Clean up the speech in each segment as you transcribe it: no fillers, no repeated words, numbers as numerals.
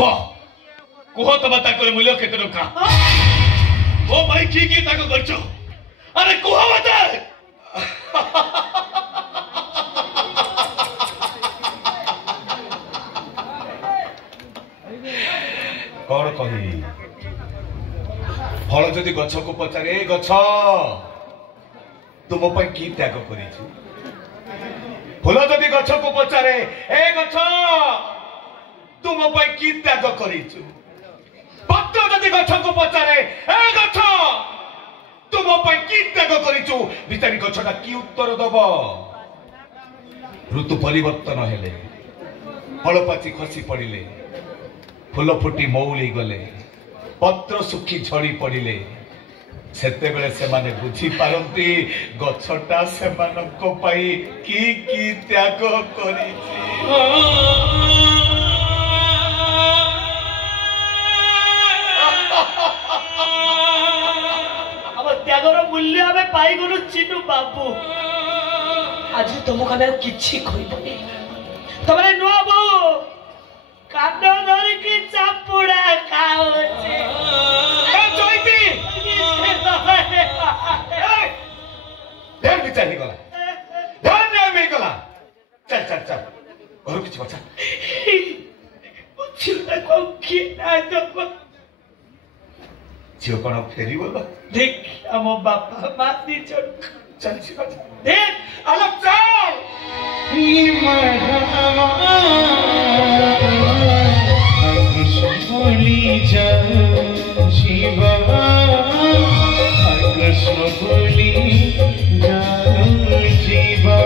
कह कह तब ताकर मूल्य केते टका ओ भाई की ताको करछो अरे कह बता कौन कही फल जदि गछ को पचारे गछ तुम कि त्याग कर फूल जदि गछ को पचारे ए गछ तुम कि त्याग कर पत्र जदि गछ को पचारे ए गछ तुम कि त्याग कर बिचारी गछटा कि उत्तर दब ऋतु परिवर्तन हेले फल पाची खसी पड़े फूल फुटी मौली गले पत्र सुखी झड़ी पड़े सेते बेले से माने बुझी पारंती गछटा से मानको पाई की त्याग करी अब त्यागर मूल्य आमे पाई गनु चिनु बाबू आज तुमको आमे किछि कहबनी तमरे नुआ बो कांड धरी की चापुड़ा खाओचे ए जोइती ढेर बिचारी गला ढेर नहीं में गला चल चल चल घर किछ बचा चिंता को की ना तो झियो कण फेरी बोला देख हम बापा माती चल चल छि बचा देख अलग चल बोली जा शिवा कृष्ण बोली जानो जीवा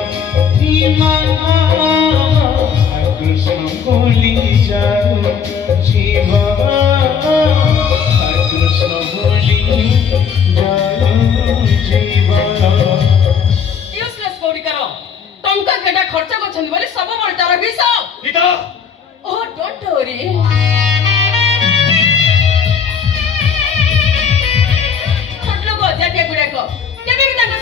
कृष्ण बोली जानो जीवा कृष्ण बोली जानो जीवा यूजलेस कोडी करो टंका केटा खर्च करछन बोली सब मोर तार हिस गीता ओ डोंट वरी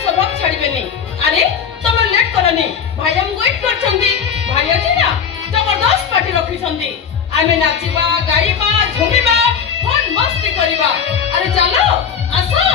स्वभाव छाड़बेनी अरे तुम लेट करनी भाई हम वेट करछंदी भाई अछि ना जबरदस्त पार्टी रखिछंदी आमे नाचिबा गाइबा झुमिबा फन मस्ती करिबा अरे चलो आसो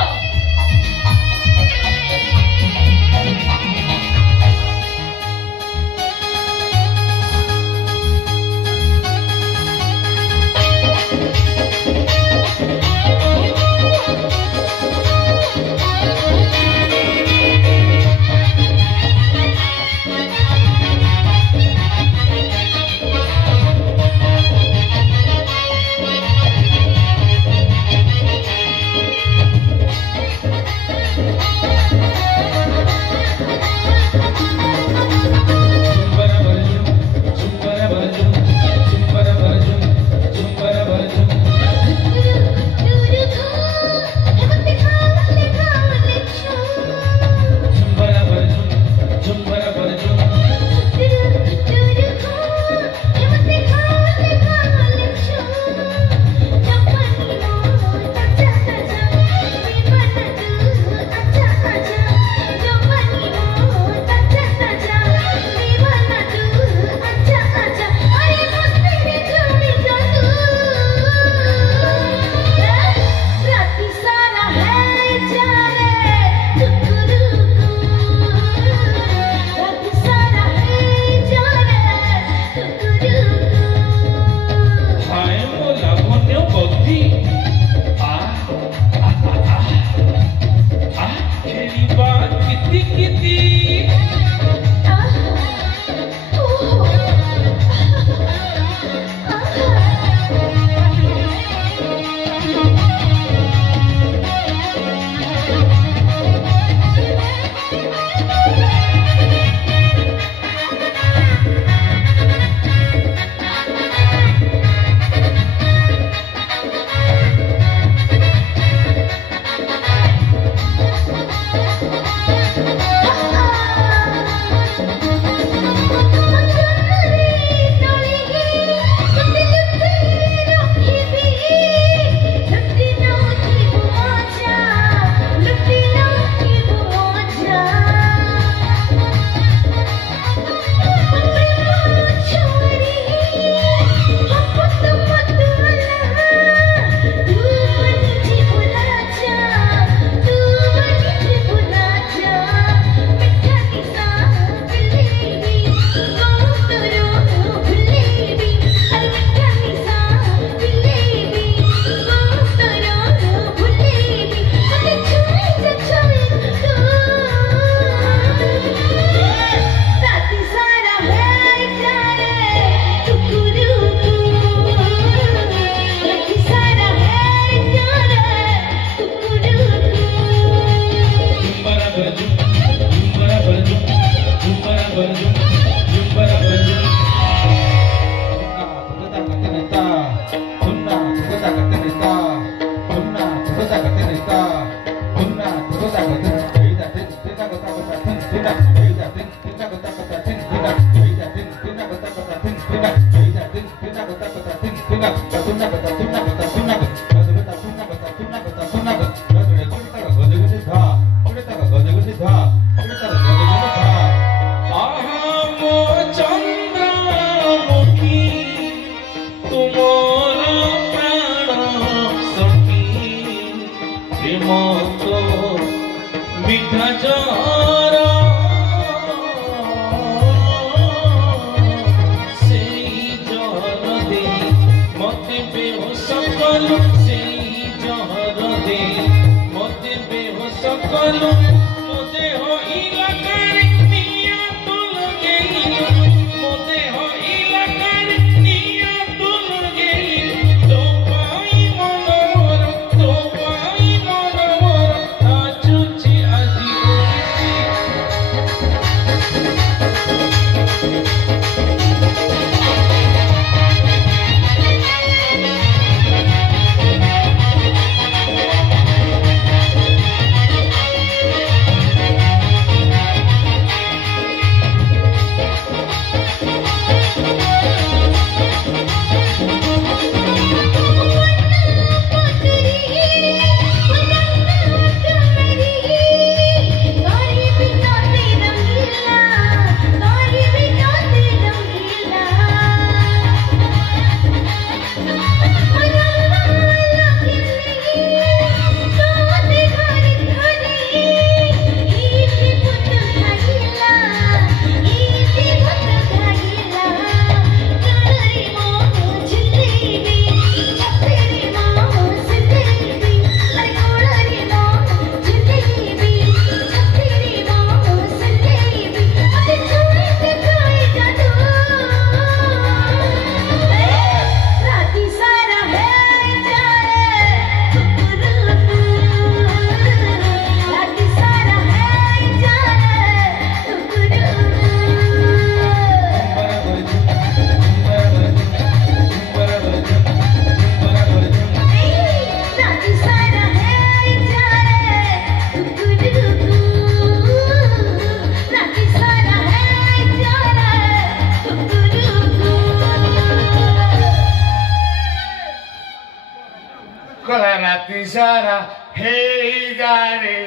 राती सारा हे गारे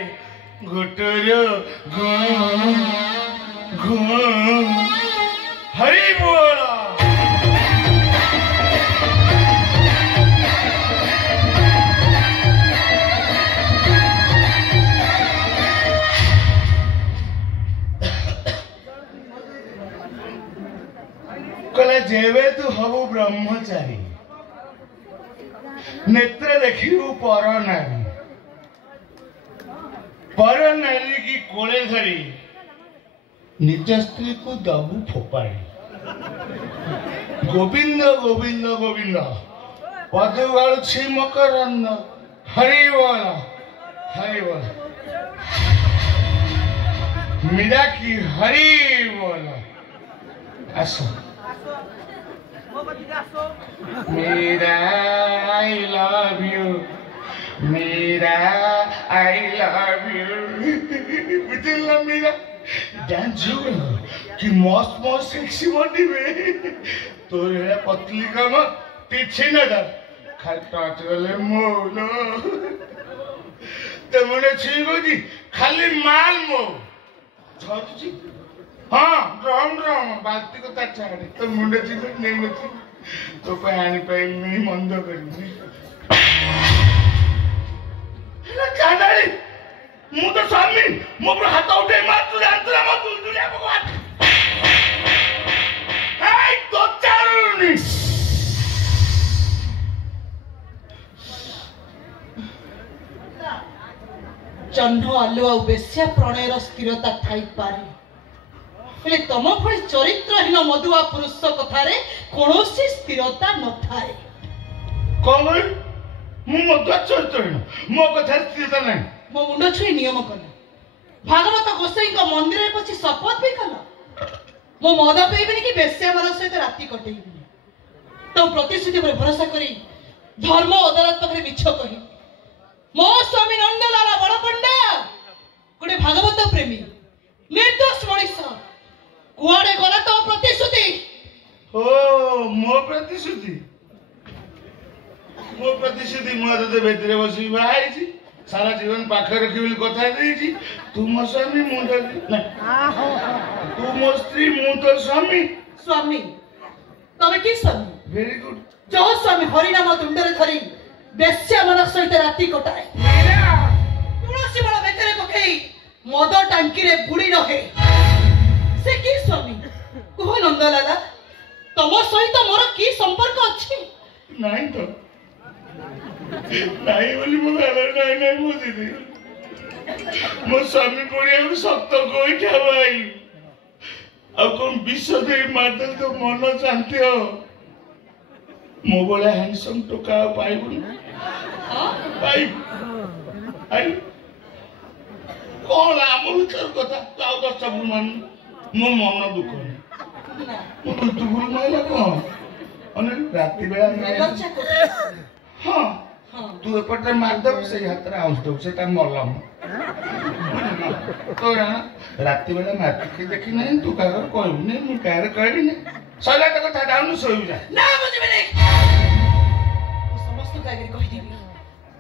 गुटुरु घूम घूम हरि बोला कला जेवे तू हबु ब्रह्मचारी नेत्र देखिबु पर नारी की कोले धरी निज स्त्री को दबु फोपाड़ी गोविंद गोविंद गोविंद पदुगाड़ुछि मकरंद हरि बोल मीरा की हरि बोल आसो Meera I love you Meera I love you बुझल मीरा डांस कि मस्त मस्त सेक्सी बॉडी में तो ये पतली कम पीछे न डर खाली टच गले मोलो तो मुझे छीको जी खाली माल मो छजी हाँ ड्रम बाल्टी को तार छाड़े तो मुंडे छीको नहीं नथी तो पानी पाई नहीं मंद करनी हेला चांदाली मु तो स्वामी मो पर हाथ उठे मार तू जानतला मो तू दुनिया भगवान हाय तो चारुनी जह्न आलु आ बेस्या प्रणयर स्थिरता थाई पारे हेले तम भली चरित्रहीन मधुआ पुरुष कथारे कौनसी स्थिरता न थाए कौन मु मधुआ चरित्रहीन मो कथा स्थिरता नहीं मो मुंड छुई नियम कल भागवत गोसाई को मंदिर में पछी शपथ भी कल मो मद पीबी कि बेस्या मान सहित राति कटेबी तो प्रतिश्रुति पर भरोसा करी धर्म अदालत पाखे मिछ कही मो स्वामी नंदलाल बड़पंडा गोटे भागवत प्रेमी निर्दोष मनीष कुआड़े गला तो प्रतिश्रुति ओ मो प्रतिश्रुति ମୋ ପ୍ରତିଶ୍ରୁତି ମୁଁ ତତେ ବେଦିରେ ବସିକି ବାହା ହେଇଛି ସାରା ଜୀବନ ପାଖରେ ରଖିବି ବୋଲି କଥା ଦେଇଛି ତୁ ମୋ ସ୍ୱାମୀ ମୁଁ ତୁ ମୋ ସ୍ତ୍ରୀ ମୁଁ ତୋ ସ୍ୱାମୀ ସ୍ୱାମୀ ତମେ କି ସ୍ୱାମୀ ଭେରି ଗୁଡ୍ ଯୋଉ ସ୍ୱାମୀ ହରିନାମ ତୁଣ୍ଡରେ ଧରି ବେଶ୍ୟାମାନଙ୍କ ସହିତ ରାତି କଟାଏ ତୁଳସୀ ମାଳ ବେକରେ ପକେଇ ମଦ ଟାଙ୍କିରେ ବୁଡି ରହେ ସେ କି ସ୍ୱାମୀ କୁହ ନନ୍ଦଲାଲା ତମ ସହିତ ମୋର କି ସମ୍ପର୍କ ଅଛି ନାଇଁ ତ ନାଇଁ ବୋଲି ମୋ ଗାଲରେ ନାଇଁ ନାଇଁ ମୋ ଦିଦି ମୋ ସ୍ୱାମୀ ପଡ଼ିଆକୁ ସତ କହିଠା ଭାଇ ଆଉ କଣ ବିଷ ଦେଇ ମାରିଦେଲେ ତ ମନ ଶାନ୍ତି ହବ ମୋ ଭଳିଆ ହ୍ୟାଣ୍ଡସମ୍ ଟୋକା ଆଉ ପାଇବୁନି ପାଇବୁ କଣ ଆମ ଭିତର କଥା ତୁ ଆଉ ଦଶଟା ଭୁଲ ମାନୁ ମୋ ମନ ଦୁଃଖ ନାହିଁ ମୋ ତୁ ଭୁଲ ମାଇଲା କଣ ରାତି ବେଳା ହଁ ତୁ ଏପଟେ ମାରିଦବୁ ସେଇ ହାତରେ ଆଉଁଶ ଦବୁ ସେଟା ମଲମ ରାତି ବେଳା ମାରିକି ଦେଖି ନାହିଁ ତୁ କାହାର କହିବୁନି ମୁଁ କାହାର କହିବିନି ସରିଲା ତ କଥା ଯାଉନୁ ଶୋଇବୁ ଯା ନା ବୁଝିବିନି ମୁଁ ସମସ୍ତଙ୍କ ଆଗରେ କହିଦେବି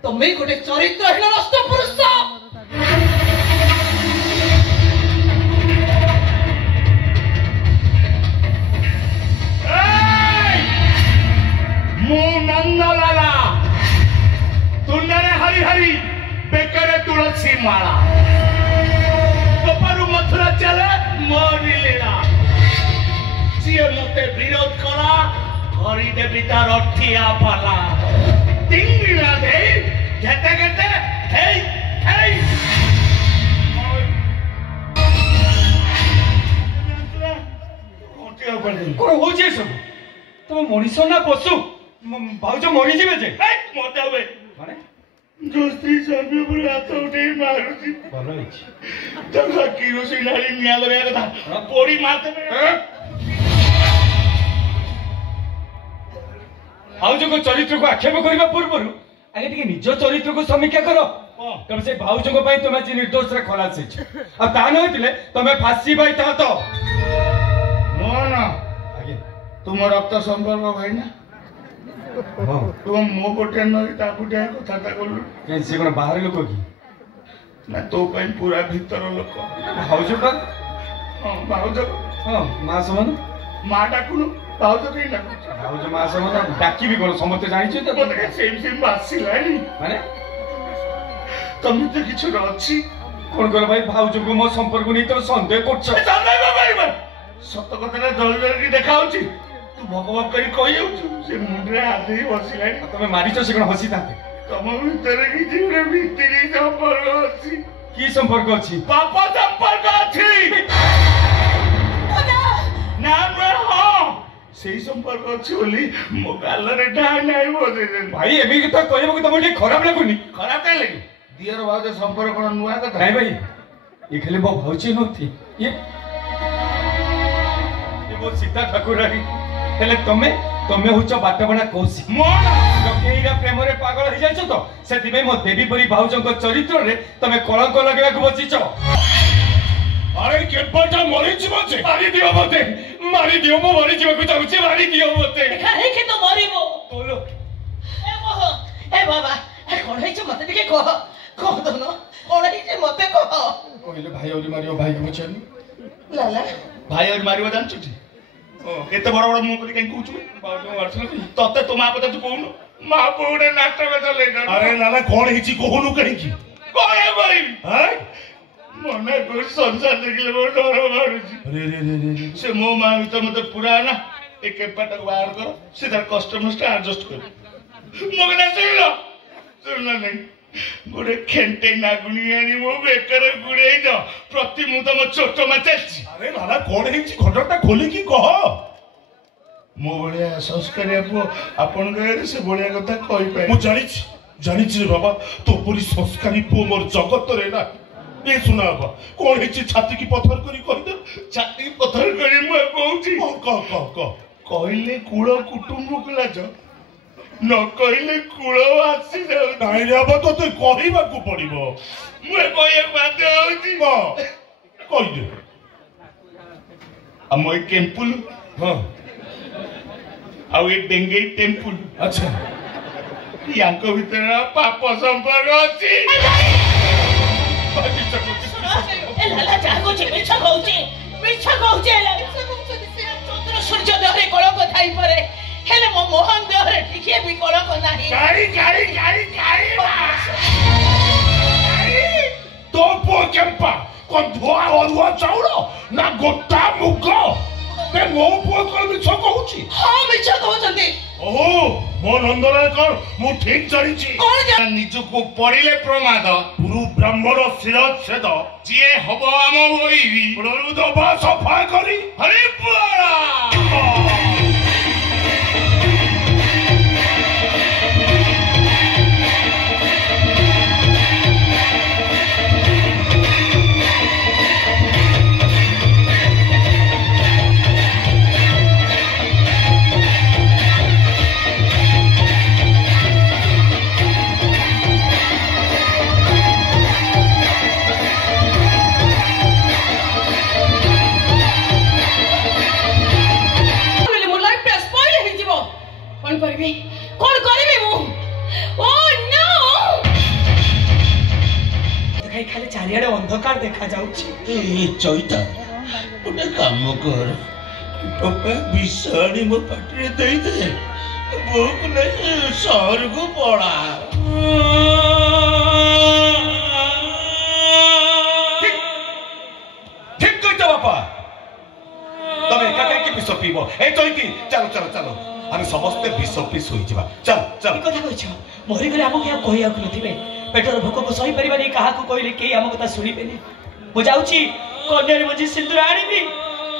ତମେ ଗୋଟେ ଚରିତ୍ରହୀନ ନଷ୍ଟ ପୁରୁଷ ମୁଁ ନନ୍ଦଲାଲା ତୁଣ୍ଡରେ ହରି ହରି ବେକରେ ତୁଳସୀ ମାଳା ଗୋପାରୁ ମଥୁରା ଚାଲେ ମୋରି ଲୀଳା ସିଏ ମତେ ବିରୋଧ କଲା କରିଦେବି ତାର ଠିଆ ପାଲା ତିଙ୍ଗିଣା ଦେଇ ଘେଟେ ଘେଟେ ହେଇ ହେଇ କଣ ହଉଛି ଏସବୁ ତମ ମଣିଷ ନା ପଶୁ ଭାଉଜ ମରିଯିବେ ଯେ ମତେ ହୁଏ ମାନେ ଯୋଉ ସ୍ତ୍ରୀ ସ୍ୱାମୀ ଉପରେ ହାତ ଉଠେଇ ମାରୁଛି ଭଲ ହେଇଛି ତାଙ୍କ କିରୋସିନ ଢାଳି ନିଆଁ ଲଗେଇବା କଥା ପୋଡି ମାରିଦେବେ ଭାଉଜଙ୍କ ଚରିତ୍ରକୁ ଆକ୍ଷେପ କରିବା ପୂର୍ବରୁ ଆଗେ ଟିକେ ନିଜ ଚରିତ୍ରକୁ ସମୀକ୍ଷା କର ତମେ ସେ ଭାଉଜଙ୍କ ପାଇଁ ତମେ ଆଜି ନିର୍ଦ୍ଦୋଷରେ ଖଲାସ ହେଇଛ ଆଉ ତା ନ ହେଇଥିଲେ ତମେ ଫାଶୀ ପାଇଥାନ୍ତ ମୋହନ ତୁମ ରକ୍ତ ସମ୍ପର୍କ ଭାଇ ନା ତୁ ମୋ ପଟେ ନଇ ତା ପଟେ କଥାଟା କଲୁ ସେ କଣ ବାହାର ଲୋକ କି ନା ତୋ ପାଇଁ ପୁରା ଭିତର ଲୋକ ଭାଉଜ ପା ହଁ ଭାଉଜ ହଁ ମା ସମାନ ମା ଡାକୁନୁ ଭାଉଜ କେହି ଡାକୁଛୁ ଭାଉଜ ମା ସମାନ ଡାକିବି କଣ ସମସ୍ତେ ଜାଣିଛୁ ତ ମତେ ସେମ୍ ସେମ୍ ବାସିଲାଣି ମାନେ ତମେ ତ କିଛି ଅଛି କଣ କର ଭାଇ ଭାଉଜଙ୍କୁ ମୋ ସମ୍ପର୍କ ନେଇ ତମେ ସନ୍ଦେହ କରୁଛ ସତ କଥାଟା ଜଳି ଜଳିକି ଦେଖା ହଉଛି ତୁ ଭଗବାନ କରି କହିଯାଉଛୁ ସେ ମୁଣ୍ଡରେ ହାତ ଦେଇ ବସିଲାଣି ତମେ ମାରିଛ ସେ କଣ ହସିଥାନ୍ତେ ତମ ଭିତରେ କିଛି ଗୋଟେ ଭିତିରି ସମ୍ପର୍କ ଅଛି କି ସମ୍ପର୍କ ଅଛି ପାପ ସମ୍ପର୍କ ଅଛି ନା ହଁ ସେଇ ସମ୍ପର୍କ ଅଛି ବୋଲି ମୋ ଗାଲରେ ଡାଇ ନାହିଁ ବସେଇଦେଲି ଭାଇ ଏମିତି କଥା କହିବାକୁ ତମକୁ ଟିକେ ଖରାପ ଲାଗୁନି ଖରାପ କାହିଁ ଲାଗି ଦିଅର ଭାଉଜ ସମ୍ପର୍କ କଣ ନୂଆ କଥା ନାଇଁ ଭାଇ ଏ ଖାଲି ମୋ ଭାଉଜ ନୁହନ୍ତି ଇଏ ମୋ ସୀତା ଠାକୁରାଣୀ ହେଲେ ତମେ ତମେ ହଉଛ ବାଟବଣା କୌଶି କେହିରା ପ୍ରେମରେ ପାଗଳ ହେଇଯାଇଛ ତ ସେଥିପାଇଁ ମୋ ଦେବୀ ପରି ଭାଉଜଙ୍କ ଚରିତ୍ରରେ ତମେ କଳଙ୍କ ଲଗେଇବାକୁ ବସିଛ ଆରେ କେପଟା ମରିଯିବ ଯେ ମାରିଦିଅ ମତେ ମାରିଦିଅ ମୁଁ ମରିଯିବାକୁ ଚାହୁଁଛି ମାରିଦିଅ ମତେ କାହିଁକି ତ ମରିବ ବୋଲୋ ଏ ବାବା କଣ ହେଇଛି ମତେ ଟିକେ କହ କହ ଦଉନ କଣ ହେଇଛି ମତେ କହ କହିଲେ ଭାଇ ଆହୁରି ମାରିବ ଭାଇକୁ ବୁଝିବନି ଲାଲା ଭାଇ ଆହୁରି ମାରିବ ଜାଣିଛୁ ଏତେ ବଡ ବଡ ମୁହଁ କରି କାହିଁ କହୁଛୁ ତତେ ତୋ ମା ପଚାରୁଛୁ କହୁନୁ ମା ପୁଅ ଗୋଟେ ନାଟକ ଚଲେଇ ଆରେ ନାନା କଣ ହେଇଛି କହୁନୁ କାହିଁକି କଣ କହିବି ମନେ କରୁ ସଂସାର ଦେଖିଲେ ମୋର ଡର ମାରୁଛି ସେ ମୋ ମା ଭିତରେ ମତେ ପୁରା ନା ଏ କେପାଟାକୁ ବାହାର କର ସେ ତାର କଷ୍ଟ ମଷ୍ଟ ଆଡଜଷ୍ଟ କର ମୋ କଥା ଶୁଣିଲ ଶୁଣିଲ ନାଇଁ ଗୋଟେ ଖେଣ୍ଟେଇ ନାଗୁଣି ଆଣି ମୋ ବେକରେ ଗୁଡେଇ ଯାଅ ପ୍ରତି ମୁଁ ତମ ଚୋଟ ମା ଚାଲିଛି ଆରେ ନାନା କଣ ହେଇଛି ଘଟଣା ଖୋଲିକି କହ ମୋ ଭଳିଆ ସଂସ୍କାରିଆ ପୁଅ ଆପଣଙ୍କ ଆଗରେ ସେ ଭଳିଆ କଥା କହିପାରେ ମୁଁ ଜାଣିଛି ରେ ବାବା ତୋ ପରି ସଂସ୍କାରୀ ପୁଅ ମୋର ଜଗତରେ ନା ଏ ଶୁଣା ବାବା କଣ ହେଇଛି ଛାତି କି ପଥର କରି କହିଦେ ଛାତି ପଥର କରି ମୁଁ କହୁଛି କହ କହିଲେ କୂଳ କୁଟୁମ୍ବକୁ ଲାଜ ନ କହିଲେ କୂଳ ଆସି ଯାଉଛି ନାଇଁ ରେ ବାବା ତୋତେ କହିବାକୁ ପଡିବ ମୁଁ କହିବାକୁ ବାଧ୍ୟ ହଉଛି କହିଦେ ଆମ ଏ ଟେମ୍ପୁଲ ହଁ ଆଉ ଏ ଡେଙ୍ଗେଇ ଟେମ୍ପୁଲ ଆଚ୍ଛା याଙ୍କ भितर पाप संपर्क अछि ए लाला जागो जे मिछ कहउचे चंद्र सूर्य देहरे कलक थाई परे हेले मो मोहन देहरे टिके भी कलक नाही गाड़ी तो पो केम्पा कोन धोआ अरुआ चाउल ना गोटा मुग ते मो पो कोन मिछ कहउची हां मिछ कहउचंती ओहो मो नंदराय कर मु ठीक चलिछि कोन ନିଜକୁ ପଡ଼ିଲେ ପ୍ରମାଦ गुरु ब्राह्मण शिरच्छेद ଯିଏ ହବ ଆମ ବୈରୀ गुरु दबा सफा करी ହରି ବୋଲା कौन करबी मु ओ नो देखाई खाली चारियाडे अंधकार देखा जाउछि ए चैता गोटे काम कर टोपे बिसाड़ी मो पाटरे देई दे भूख नहीं शहर को पड़ा ঠিক কইছো বাপা তবে একা কাই কি বিষ পিব এই চৈতি চলো চলো চলো আমি সমস্তে বিষ পি শুই যাবা চল চল কথা কইছো মরি গলে আমକୁ क्या କହିବାକୁ নଥିবে পেটର ଭୋକକୁ ସହି ପରିବାନି କାହାକୁ କହିଲେ କେହି ଆମ କଥା ଶୁଣିବେନି ମୁଁ ଯାଉଛି କନ୍ୟାରେ ମଞ୍ଜି ସିନ୍ଦୁର ଆଣିବି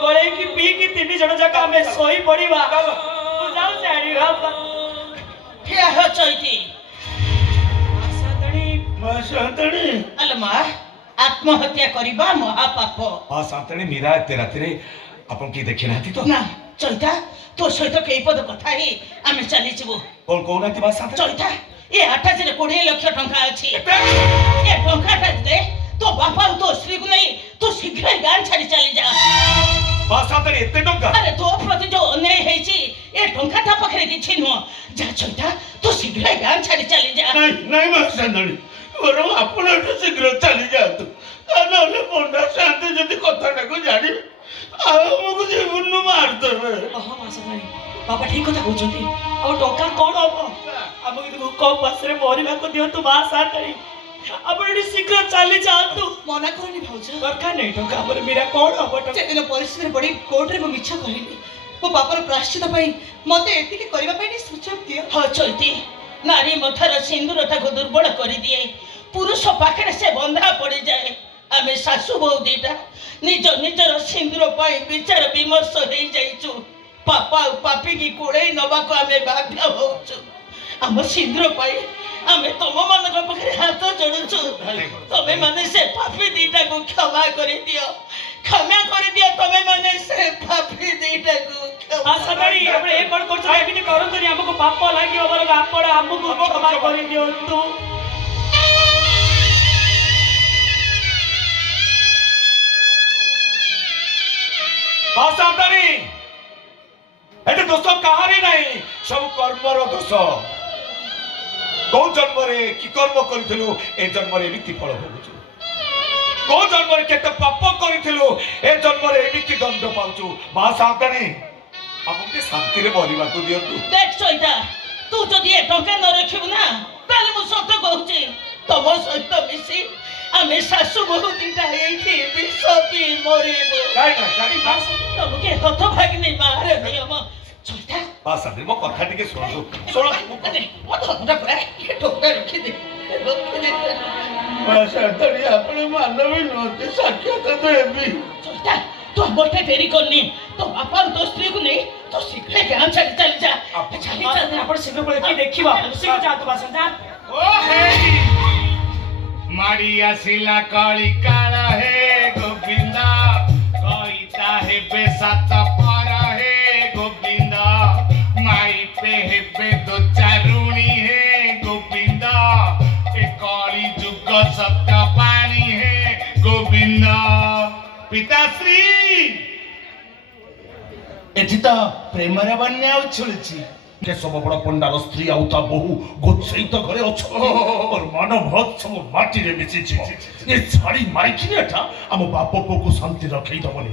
ଗଳେଇକି ପିଇକି ତିନି ଜଣ ଯାକ ଆମେ ଶୋଇ ପଡିବା ମୁଁ ଯାଉଛି ଆଣିବା ଠିଆ ହୋ ଚୈତି ସାତଣୀ ଆଲୋ ମା आत्महत्या करिबा महापाप हां सातणी मीरा एते रातिरे आपण की देखि नाथि तो ना चैता तो सहित केई पद कथा ही आमे चली जिवो कोन कोनाथि बा सातणी चैता ए 20 लाख टंका अछि ए टंकाटा दे तो बापा तो श्री को नहीं तो शीघ्र गान छाड़ी चली जा बा सातणी एते टंका अरे तो प्रति जो अन्याय हेछि ए टंकाटा पखरे किछि नो जा चैता तो शीघ्र गान छाड़ी चली जा नहीं मां संदणी वरम आपण शीघ्र चली जातु कानले पंडा शांति जदि कथाटा को जानि हमको जीवन नु मार देबे ओहो मासनाई बाबा ठीक କଥା कहउछंती और टंका कोन हबो हमको देखो कम पासरे मरिबा को दियो तू मा सातणी आपण शीघ्र चली जातु मना करनी भाउज दरकार नहीं टंका हमर मीरा कोन हबो जे दिन परिस्थिति पड़ी कोर्ट रे म मिछ कहिली मो बापर प्राश्चित पई मते एतिके करिबा पई सुचक दियो ह चलती नारी मथर सिंदूरता को दुर्बल करि दिए पुरुष पाखरे से बंधा पड़ी जाए आमे सासु बहु दीटा निज निजर सिंदूर पाई विचार विमर्श हेई जाइछु पापा पापी की कोड़े नबा को आमे बाध्य होछु हम सिंदूर पाई आमे तम मन को पखरे हाथ जोड़ुछु तमे माने से पापी दीटा को क्षमा करि दियो तमे माने से पापी दीटा को क्षमा सगड़ी हमरे एक कोन करछ एबिनी करंतनी हमको पाप लागि ओबर आपण हमको क्षमा करि दियो तू बासातणी एते दोष कहारी नहीं सब कर्मर दोष को जन्म रे की कर्म करिथिलु ए जन्म रे एमिति फल भोगुछु को जन्म रे केते पाप करिथिलु ए जन्म रे एमिति दंड पाउछु बासातणी हमके शांति रे मरिबा को दियो तू देख चैता तू जदि ए टंका न रखिबु ना ताले मु सत्य कहूची तम सहित मिसी आमे सासु बहु दीटा एठी विष पी मरिबो काई तमके हथ भागिनी बाहर दियम चैता बासातणी मो कथा टिके सुन अरे मत हमरा परा ए टंका रखि दे बासातणी आपण मानवी नते साक्षात देवी चैता तू मोटे देरी करनी तो बापा तो स्त्री को नहीं तो शीघ्र गांव चली जा चली जा आपण शीघ्र पळे की देखिबा शीघ्र जा तू बासन जा ओ हे मारी आसिला काली काला हे गोविंदा कहिता हे बेसात पर हे गोविंदा माई पे हे बेदो चारुणी हे गोविंदा ए काली जुग सत्य पानी हे गोविंदा पिताश्री एठी तो प्रेमर बन्या उछुलछि केशव बड़ पंडार स्त्री आउ ता बहु गोच्छेई तो घरे अछ और मानव हक सब माटी रे मिसी छी ये छाड़ी माइकी एटा हम बाप को शांति रखई दबनी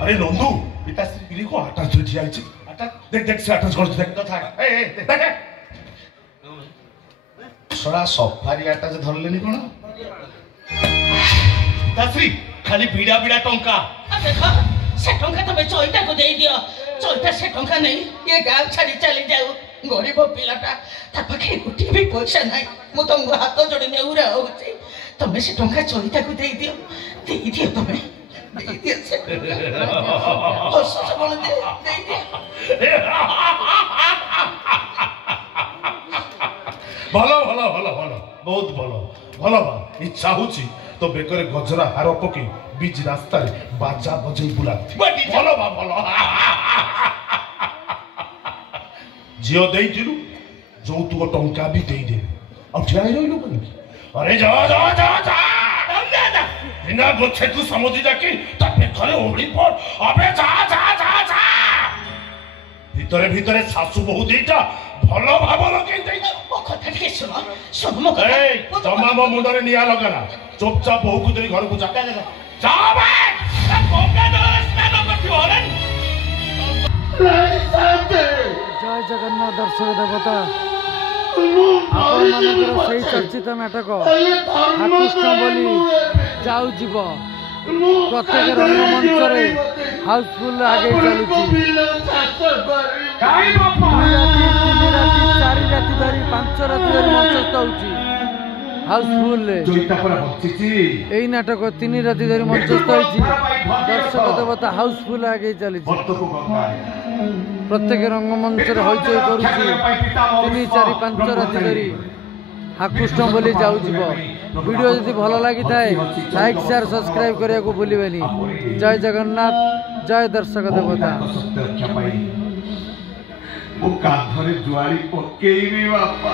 अरे नंदू पिताश्री को आटा धुई आइछि आटा देख से आटा छोड़ देख कथा ए देख सड़ा सफारी आटा जे धरलेनी कोन पिताश्री खाली बीड़ा बीड़ा टंका देखो से टंका तमे चोइता को देई दियो चोइता से टंका नहीं ये गांव छाड़ी चली जाऊ गरीब पिलाटा ता पाखे गुटी भी पैसा नहीं मु तुमको हाथ जोड़ी ने उरा होची तमे से टंका चोइता को देई दियो तमे दे दियो से ओ सब बोल दे दियो भलो भलो भलो भलो बहुत भलो भलो बा इच्छा होची तो बेकरे गजरा हार पके बीच रास्ता रे बाजा बजई बुला भलो बा भलो जियो देई दिलु जो तू टंका भी देई दे अब ठियाई रहिलु कनी अरे जा जा जा जा बिना गोछे तू समझी जाकी ता बेकरे ओड़ी पड़ अबे जा जा जा जा ভিতরে ভিতরে শাশু বহু দিটা ভালো ভাব লগাই দেইছ ओ कथा के सुनो मो এই জমা মো মুন্ডরে নিয়া লগানা চুপচাপ বহু ধরি ঘরକୁ যা যা ভাই কোকা দস স্নান করতি হলেন জয় জগন্নাথ দর্শক দেবতা ଆପଣମାନଙ୍କର ସେଇ ଚର୍ଚ୍ଚିତ ନାଟକ ଆକୃଷ୍ଟ ବୋଲି ଯାଉ ଯିବ ପ୍ରତ୍ୟେକ ରଙ୍ଗମଞ୍ଚରେ ହାଉସଫୁଲ ଆଗେଇ ଚାଲୁଛି 2 ରାତି 3 ରାତି 4 ରାତି ଧରି 5 ରାତି ଧରି ମଞ୍ଚସ୍ଥ ହେଉଛି ହାଉସଫୁଲରେ এই নাটক 3 রাতি ধরি মঞ্চস্থ হয়েছে দর্শক দেবতা হাউসফুল আগে চালিছে প্রত্যেক রঙ্গমঞ্চরে হইচই করুছি 3 4 5 রাতি ধরি আকৃষ্ট বলি যাও যাব ভিডিও যদি ভালো লাগি থাকে লাইক শেয়ার সাবস্ক্রাইব করিয়াকু ভুলিবেনি জয় জগন্নাথ জয় দর্শক দেবতা ମୁଁ କାନ୍ଧରେ ଜୁଆଳି ପକେଇବି ବାପା